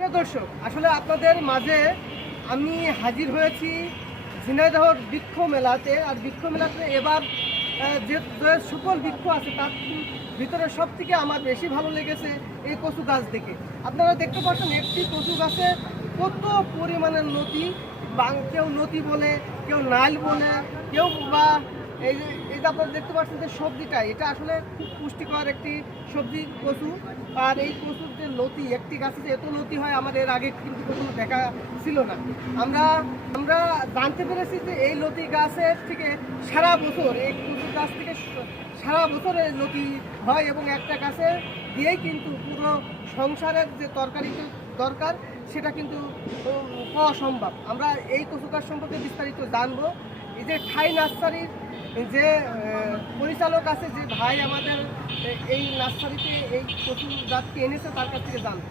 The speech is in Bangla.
প্রিয় দর্শক, আসলে আপনাদের মাঝে আমি হাজির হয়েছি ঝিনাইদহ বৃক্ষ মেলাতে। আর বৃক্ষ মেলাতে এবার যে যে সকল বৃক্ষ আছে তার ভিতরে সব থেকে আমার বেশি ভালো লেগেছে এই কচু গাছ দেখে। আপনারা দেখতে পাচ্ছেন একটি কচু গাছে কত পরিমাণের লতি, কেউ লতি বলে, কেউ নাইল বলে, কেউ বা এই যে আপনারা দেখতে পাচ্ছেন যে সবজিটা, এটা আসলে খুব পুষ্টিকর একটি সবজি কচু। আর এই কচুর যে লতি, একটি গাছে যে এত লতি হয় আমার এর আগে কিন্তু কখনো দেখা ছিল না। আমরা আমরা জানতে পেরেছি যে এই লতি গাছের থেকে সারা বছর, এই কচুর গাছ থেকে সারা বছর এই লতি হয় এবং একটা গাছে দিয়েই কিন্তু পুরো সংসারের যে তরকারি দরকার সেটা কিন্তু পাওয়া সম্ভব। আমরা এই কচু গাছ সম্পর্কে বিস্তারিত জানবো। এই যে ঠাই নার্সারির যে পরিচালক আছে, যে ভাই আমাদের এই নার্সারিতে এই কচু গাছটি এনেছে, তার কাছ থেকে জানবো।